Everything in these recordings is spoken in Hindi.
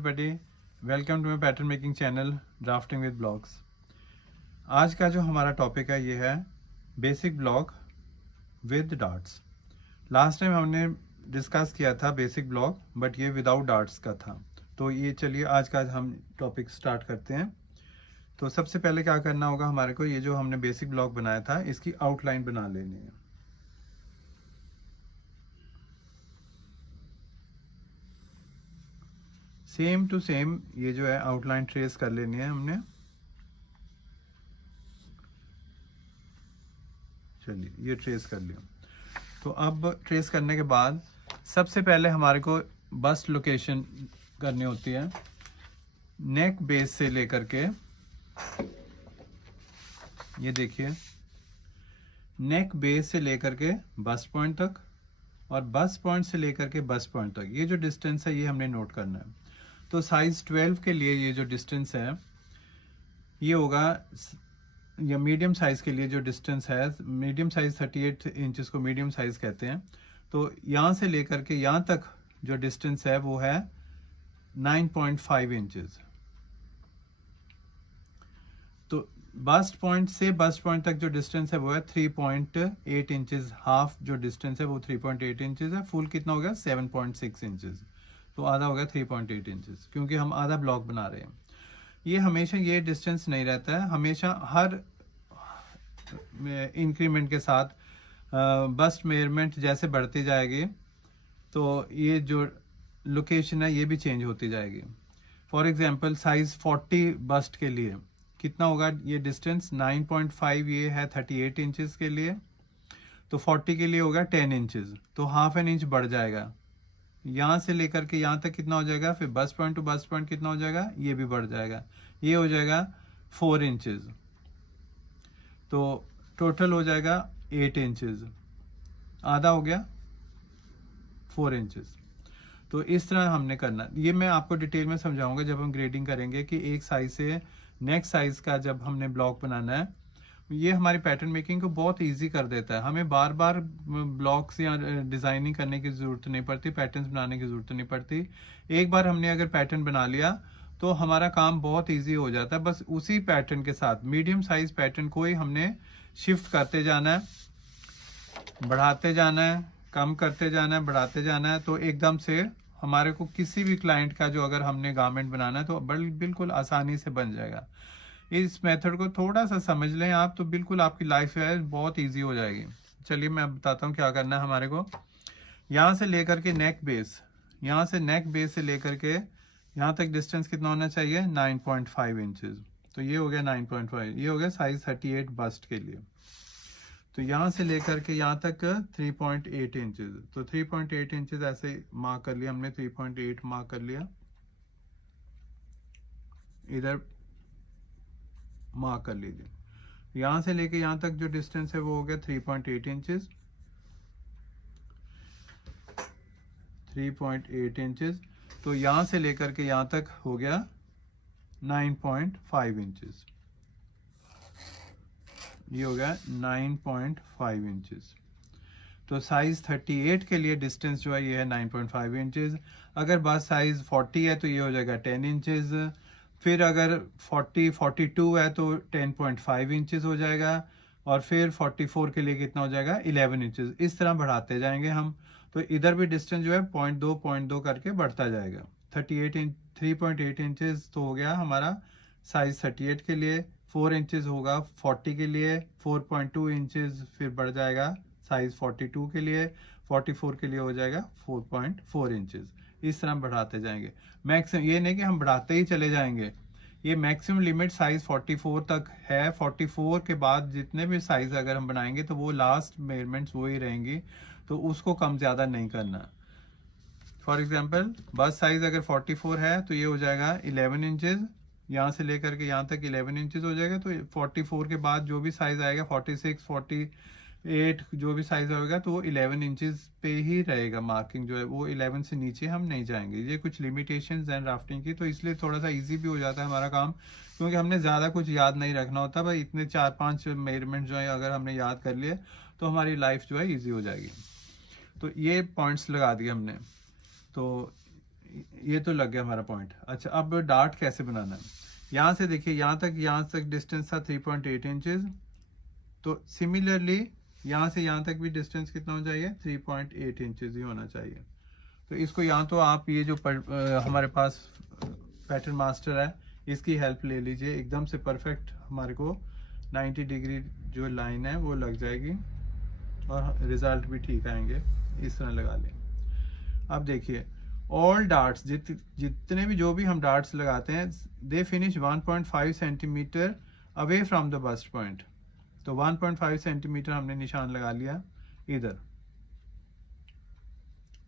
Everybody, welcome to my pattern making channel drafting with blocks. आज का जो हमारा टॉपिक है ये है basic block with darts. Last time हमने डिस्कस किया था बेसिक ब्लॉक, बट ये विदाउट डार्ट्स का था। तो ये चलिए आज का हम टॉपिक स्टार्ट करते हैं। तो सबसे पहले क्या करना होगा हमारे को, ये जो हमने बेसिक ब्लॉक बनाया था इसकी आउटलाइन बना लेनी है। सेम टू सेम ये जो है आउटलाइन ट्रेस कर लेनी है हमने। चलिए ये ट्रेस कर लिया। तो अब ट्रेस करने के बाद सबसे पहले हमारे को बस्ट लोकेशन करनी होती है। नेक बेस से लेकर के, ये देखिए, नेक बेस से लेकर के बस्ट पॉइंट तक और बस्ट पॉइंट से लेकर के बस्ट पॉइंट तक ये जो डिस्टेंस है ये हमने नोट करना है। तो साइज 12 के लिए ये जो डिस्टेंस है ये होगा, या मीडियम साइज के लिए जो डिस्टेंस है, मीडियम साइज 38 इंचेस को मीडियम साइज कहते हैं। तो यहाँ से लेकर के यहाँ तक जो डिस्टेंस है वो है 9.5 इंचेस। तो बस्ट पॉइंट से बस्ट पॉइंट तक जो डिस्टेंस है वो है 3.8 इंचेस। हाफ जो डिस्टेंस है वो 3.8 इंचेस है। फुल कितना हो गया 7.6 इंचेस। तो आधा हो गया 3.8 इंचेस, क्योंकि हम आधा ब्लॉक बना रहे हैं। ये हमेशा ये डिस्टेंस नहीं रहता है, हमेशा हर इंक्रीमेंट के साथ बस्ट मेजरमेंट जैसे बढ़ती जाएगी तो ये जो लोकेशन है ये भी चेंज होती जाएगी। फॉर एग्जांपल साइज 40 बस्ट के लिए कितना होगा ये डिस्टेंस, 9.5 ये है 38 इंचेस के लिए। तो 40 के लिए होगा 10 इंचेस, तो हाफ एन इंच बढ़ जाएगा। यहाँ से लेकर के यहाँ तक कितना हो जाएगा, फिर bast point two bast point कितना हो जाएगा, ये भी बढ़ जाएगा, ये हो जाएगा 4 इंचेस। तो टोटल हो जाएगा 8 इंचेस, आधा हो गया 4 इंचेस। तो इस तरह हमने करना, ये मैं आपको डिटेल में समझाऊंगा जब हम ग्रेडिंग करेंगे कि एक साइज से नेक्स्ट साइज का जब हमने ब्लॉक बनाना है। ये हमारी पैटर्न मेकिंग को बहुत इजी कर देता है, हमें बार बार ब्लॉक्स या डिजाइनिंग करने की जरूरत नहीं पड़ती, पैटर्न्स बनाने की जरूरत नहीं पड़ती। एक बार हमने अगर पैटर्न बना लिया तो हमारा काम बहुत इजी हो जाता है। बस उसी पैटर्न के साथ मीडियम साइज पैटर्न को ही हमने शिफ्ट करते जाना है, बढ़ाते जाना है, कम करते जाना है, बढ़ाते जाना है। तो एकदम से हमारे को किसी भी क्लाइंट का जो अगर हमने गारमेंट बनाना है तो बिल्कुल आसानी से बन जाएगा। इस मेथड को थोड़ा सा समझ लें आप तो बिल्कुल आपकी लाइफ है बहुत इजी हो जाएगी। चलिए मैं बताता हूँ क्या करना है हमारे को। यहाँ से लेकर के नेक बेस, यहाँ से नेक बेस से लेकर के यहाँ तक डिस्टेंस कितना होना चाहिए, 9.5 इंचेस। तो ये हो गया 9.5, ये हो गया साइज 38 बस्ट के लिए। तो यहाँ से लेकर के यहाँ तक 3.8 इंचेस। तो 3.8 इंचेस ऐसे मार्क कर लिया हमने, 3.8 मार्क कर लिया, इधर मार्क कर लीजिए। यहां से लेके यहां तक जो डिस्टेंस है वो हो गया 3.8 इंचेस, 3.8 इंचेस। तो यहां से लेकर के यहां तक हो गया 9.5 इंचेस, ये हो गया 9.5 इंचेस। तो साइज 38 के लिए डिस्टेंस जो है ये है 9.5 इंचेस। अगर बस साइज 40 है तो ये हो जाएगा 10 इंचेस। फिर अगर 42 है तो 10.5 इंचेस हो जाएगा। और फिर 44 के लिए कितना हो जाएगा, 11 इंचेस। इस तरह बढ़ाते जाएंगे हम। तो इधर भी डिस्टेंस जो है 0.2 करके बढ़ता जाएगा। 3.8 इंचेस तो हो गया हमारा साइज 38 के लिए। 4 इंचेस होगा 40 के लिए, 4.2 इंचेस फिर बढ़ जाएगा साइज 42 के लिए, 44 के लिए हो जाएगा 4.4 इंचेस। इस तरह बढ़ाते जाएंगे। मैक्सिमम ये नहीं कि हम बढ़ाते ही चले जाएंगे, ये मैक्सिमम लिमिट साइज 44 तक है। 44 के बाद जितने भी साइज अगर हम बनाएंगे तो वो लास्ट मेजरमेंट्स वो ही रहेंगी, तो उसको कम ज्यादा नहीं करना। फॉर एग्जांपल बस साइज अगर 44 है तो ये हो जाएगा 11 इंचेस, यहाँ से लेकर के यहाँ तक 11 इंचेस हो जाएगा। तो 44 के बाद जो भी साइज आएगा 46, 48 जो भी साइज होगा तो वो 11 इंचेस पे ही रहेगा। मार्किंग जो है वो 11 से नीचे हम नहीं जाएंगे। ये कुछ लिमिटेशंस हैं ड्राफ्टिंग की, तो इसलिए थोड़ा सा इजी भी हो जाता है हमारा काम, क्योंकि हमने ज़्यादा कुछ याद नहीं रखना होता। भाई इतने 4-5 मेजरमेंट जो है अगर हमने याद कर लिए तो हमारी लाइफ जो है ईजी हो जाएगी। तो ये पॉइंट्स लगा दिए हमने। तो ये तो लग गया हमारा पॉइंट। अच्छा, अब डार्ट कैसे बनाना है? यहाँ से देखिए, यहाँ तक डिस्टेंस था 3.8 इंचेस। तो सिमिलरली यहाँ से यहाँ तक भी डिस्टेंस कितना होना चाहिए? 3.8 इंचेस ही होना चाहिए। तो इसको यहाँ तो आप ये जो हमारे पास पैटर्न मास्टर है इसकी हेल्प ले लीजिए, एकदम से परफेक्ट हमारे को 90 डिग्री जो लाइन है वो लग जाएगी और रिजल्ट भी ठीक आएंगे। इस तरह लगा लें। अब देखिए, ऑल डार्ट्स जितने भी जो भी हम डार्ट्स लगाते हैं they finish 1.5 centimetre away from the bast point. तो 1.5 सेंटीमीटर हमने निशान लगा लिया इधर।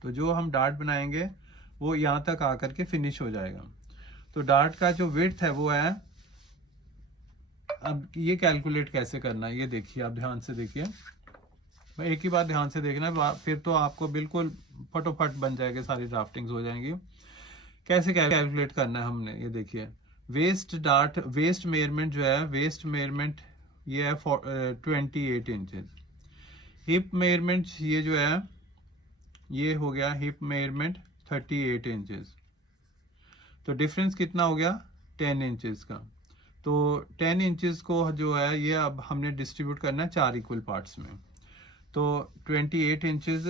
तो जो हम डार्ट बनाएंगे वो यहाँ तक आकर के फिनिश हो जाएगा। तो डार्ट का जो विड्थ है वो है, अब ये कैलकुलेट कैसे करना है ये देखिए, आप ध्यान से देखिए। एक ही बात ध्यान से देखना है, फिर तो आपको बिल्कुल फटोफट बन जाएगा, सारी ड्राफ्टिंग्स हो जाएंगी। कैसे कैलकुलेट करना है हमने, ये देखिए। वेस्ट मेजरमेंट जो है, वेस्ट मेजरमेंट ये है 28 इंचेस। हिप मेजरमेंट ये जो है ये हो गया हिप मेजरमेंट 38 इंचेस। तो डिफरेंस कितना हो गया? 10 इंचेस का। तो 10 इंचेस को जो है ये अब हमने डिस्ट्रीब्यूट करना है 4 इक्वल पार्ट्स में। तो 28 इंचेस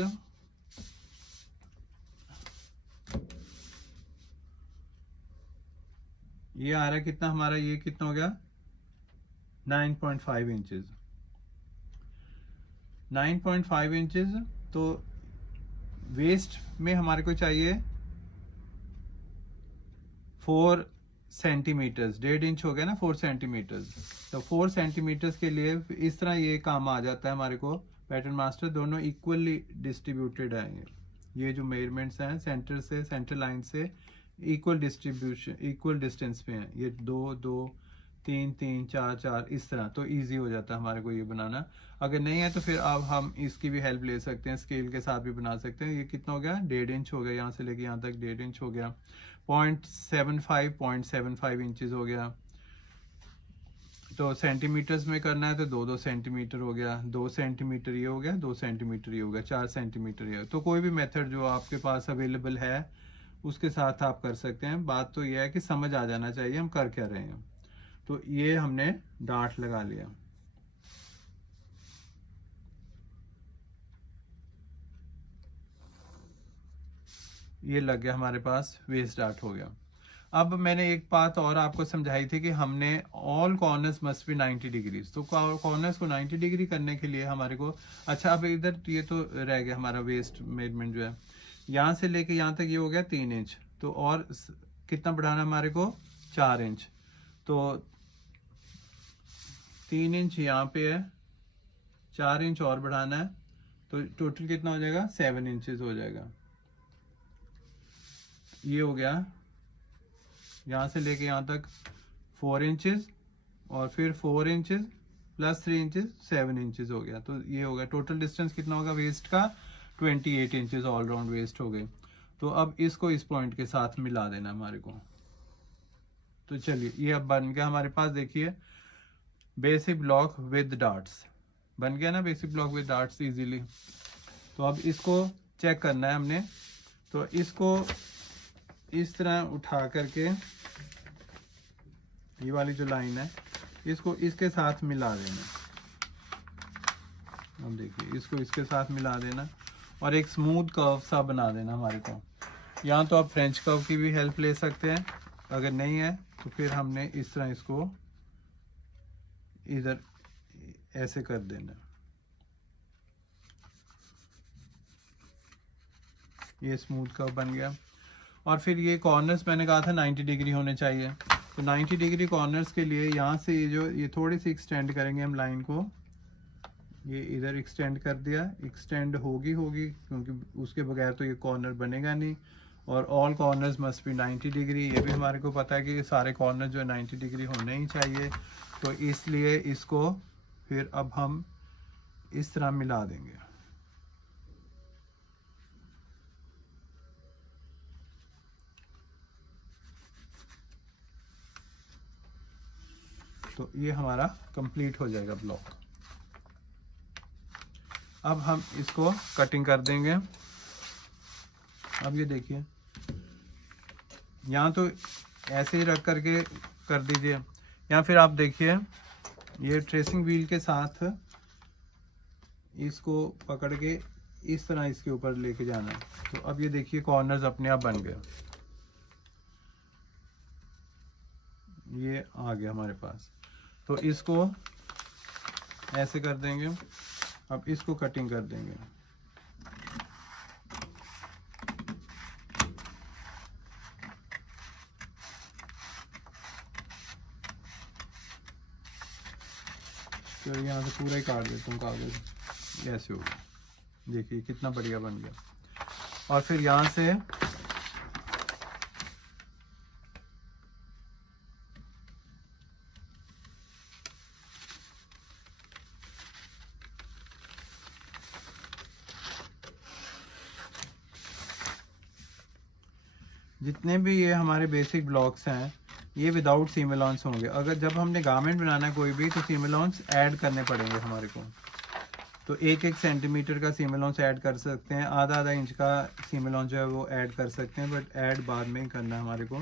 ये आ रहा है कितना हमारा, ये कितना हो गया? 9.5 इंचेस। 9.5 इंचेस। तो वेस्ट में हमारे को चाहिए 4 सेंटीमीटर्स, 1.5 इंच हो गया ना, 4 सेंटीमीटर्स। तो 4 सेंटीमीटर्स के लिए इस तरह ये काम आ जाता है हमारे को। पैटर्न मास्टर दोनों इक्वली डिस्ट्रीब्यूटेड है। ये जो मेजरमेंट्स हैं सेंटर से, सेंटर लाइन से इक्वल डिस्ट्रीब्यूशन, इक्वल डिस्टेंस पे हैं। ये 2 2 3 3 4 4 इस तरह। तो इजी हो जाता है हमारे को ये बनाना। अगर नहीं है तो फिर अब हम इसकी भी हेल्प ले सकते हैं, स्केल के साथ भी बना सकते हैं। ये कितना हो गया? 1.5 इंच हो गया, यहाँ से लेके यहाँ तक 1.5 इंच हो गया। 0.75 इंचेस हो गया। तो सेंटीमीटर्स में करना है तो 2 सेंटीमीटर हो गया, 2 सेंटीमीटर ये हो गया, 2 सेंटीमीटर ये हो गया, 4 सेंटीमीटर ये। तो कोई भी मेथड जो आपके पास अवेलेबल है उसके साथ आप कर सकते हैं। बात तो ये है कि समझ आ जाना चाहिए हम कर क्या रहे हैं। तो ये हमने डार्ट लगा लिया। ये लग गया हमारे पास, वेस्ट डार्ट हो गया। अब मैंने एक बात और आपको समझाई थी कि हमने all corners must be 90 degrees. तो कॉर्नर्स को 90 डिग्री करने के लिए हमारे को, अच्छा अब इधर ये तो रह गया हमारा वेस्ट मेजरमेंट जो है, यहाँ से लेके यहाँ तक ये हो गया 3 इंच। तो और कितना बढ़ाना हमारे को? 4 इंच। तो 3 इंच यहाँ पे है, 4 इंच और बढ़ाना है। तो टोटल कितना हो जाएगा? 7 इंचेस हो जाएगा। ये हो गया यहाँ से लेके यहाँ तक 4 इंचेस, और फिर 4 इंचेस प्लस 3 इंचेस 7 इंचेस हो गया। तो ये हो गया टोटल डिस्टेंस कितना होगा वेस्ट का? 28 इंचेस ऑल राउंड वेस्ट हो गए। तो अब इसको इस पॉइंट के साथ मिला देना हमारे को। तो चलिए ये अब बन गया हमारे पास, देखिए बेसिक ब्लॉक विद डार्ट्स बन गया ना, basic block with darts easily. तो अब इसको चेक करना है हमने। तो इसको इस तरह उठा करके ये वाली जो लाइन है इसको इसके साथ मिला देना। अब देखिए इसको इसके साथ मिला देना और एक स्मूथ कर्व सा बना देना हमारे को। यहाँ तो आप फ्रेंच कर्व की भी हेल्प ले सकते हैं, अगर नहीं है तो फिर हमने इस तरह इसको इधर ऐसे कर देना। ये स्मूथ कर्व बन गया। और फिर ये कॉर्नर्स मैंने कहा था 90 डिग्री होने चाहिए। तो 90 डिग्री कॉर्नर्स के लिए यहाँ से ये थोड़ी सी एक्सटेंड करेंगे हम लाइन को। ये इधर एक्सटेंड कर दिया, एक्सटेंड होगी क्योंकि उसके बगैर तो ये कॉर्नर बनेगा नहीं। और all corners must be 90 degree, ये भी हमारे को पता है कि सारे कॉर्नर जो है 90 डिग्री होने ही चाहिए। तो इसलिए इसको फिर अब हम इस तरह मिला देंगे। तो ये हमारा कंप्लीट हो जाएगा ब्लॉक। अब हम इसको कटिंग कर देंगे। अब ये देखिए यहाँ तो ऐसे ही रख करके कर दीजिए, या फिर आप देखिए ये ट्रेसिंग व्हील के साथ इसको पकड़ के इस तरह इसके ऊपर लेके जाना है। तो अब ये देखिए कॉर्नर्स अपने आप बन गए, ये आ गया हमारे पास। तो इसको ऐसे कर देंगे, अब इसको कटिंग कर देंगे। तो यहाँ से पूरा ही काट देता हूँ कागज, ऐसे हो गया, देखिए कितना बढ़िया बन गया। और फिर यहाँ से जितने भी ये हमारे बेसिक ब्लॉक्स हैं ये विदाउट सीम अलाउंस होंगे। अगर जब हमने गारमेंट बनाना है कोई भी तो सीम अलाउंस ऐड करने पड़ेंगे हमारे को। तो 1-1 सेंटीमीटर का सीम अलाउंस ऐड कर सकते हैं, आधा इंच का सीम अलाउंस जो है वो ऐड कर सकते हैं, बट ऐड बाद में ही करना है हमारे को।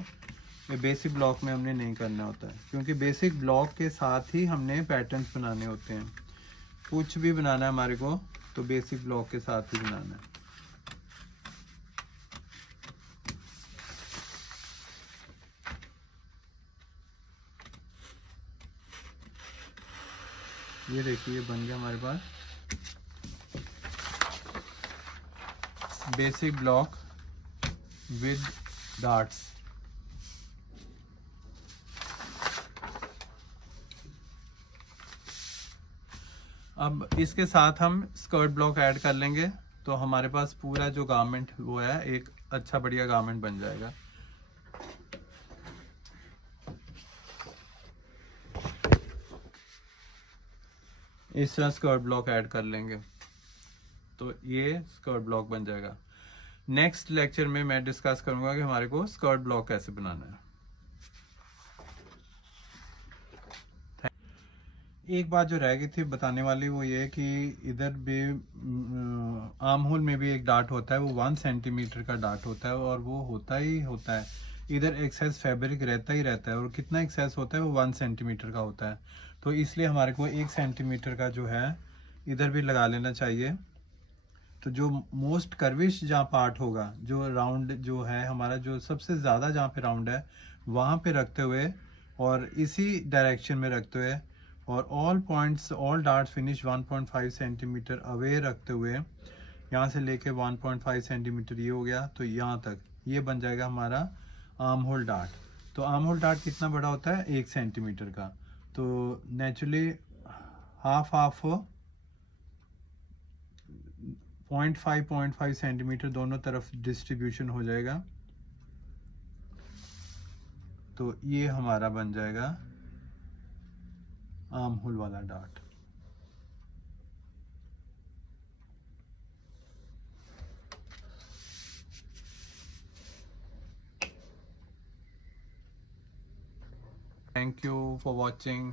ये बेसिक ब्लॉक में हमने नहीं करना होता है, क्योंकि बेसिक ब्लॉक के साथ ही हमने पैटर्न्स बनाने होते हैं। कुछ भी बनाना है हमारे को तो बेसिक ब्लॉक के साथ ही बनाना है। ये देखिए ये बन गया हमारे पास बेसिक ब्लॉक विद डार्ट्स। अब इसके साथ हम स्कर्ट ब्लॉक ऐड कर लेंगे तो हमारे पास पूरा जो गारमेंट वो है एक अच्छा बढ़िया गारमेंट बन जाएगा। इस तरह स्कर्ट ब्लॉक ऐड कर लेंगे तो ये स्कर्ट ब्लॉक बन जाएगा। नेक्स्ट लेक्चर में मैं डिस्कस करूंगा कि हमारे को स्कर्ट ब्लॉक कैसे बनाना है। एक बात जो रह गई थी बताने वाली वो ये कि इधर भी आर्म होल में भी एक डार्ट होता है, वो 1 सेंटीमीटर का डार्ट होता है और वो होता ही होता है। इधर एक्सेस फैब्रिक रहता ही रहता है और कितना एक्सेस होता है वो 1 सेंटीमीटर का होता है। तो इसलिए हमारे को 1 सेंटीमीटर का जो है इधर भी लगा लेना चाहिए। तो जो मोस्ट कर्विश जहाँ पार्ट होगा, जो राउंड जो है हमारा, जो सबसे ज़्यादा जहाँ पे राउंड है वहाँ पे रखते हुए और इसी डायरेक्शन में रखते हुए और all points all darts finish 1.5 centimetre away रखते हुए यहाँ से लेके 1.5 सेंटीमीटर ये हो गया तो यहाँ तक ये बन जाएगा हमारा आर्म होल डार्ट। तो आर्म होल डार्ट कितना बड़ा होता है 1 सेंटीमीटर का। तो नेचुरली हाफ 0.5 सेंटीमीटर दोनों तरफ डिस्ट्रीब्यूशन हो जाएगा। तो ये हमारा बन जाएगा आर्म होल वाला dart. Thank you for watching.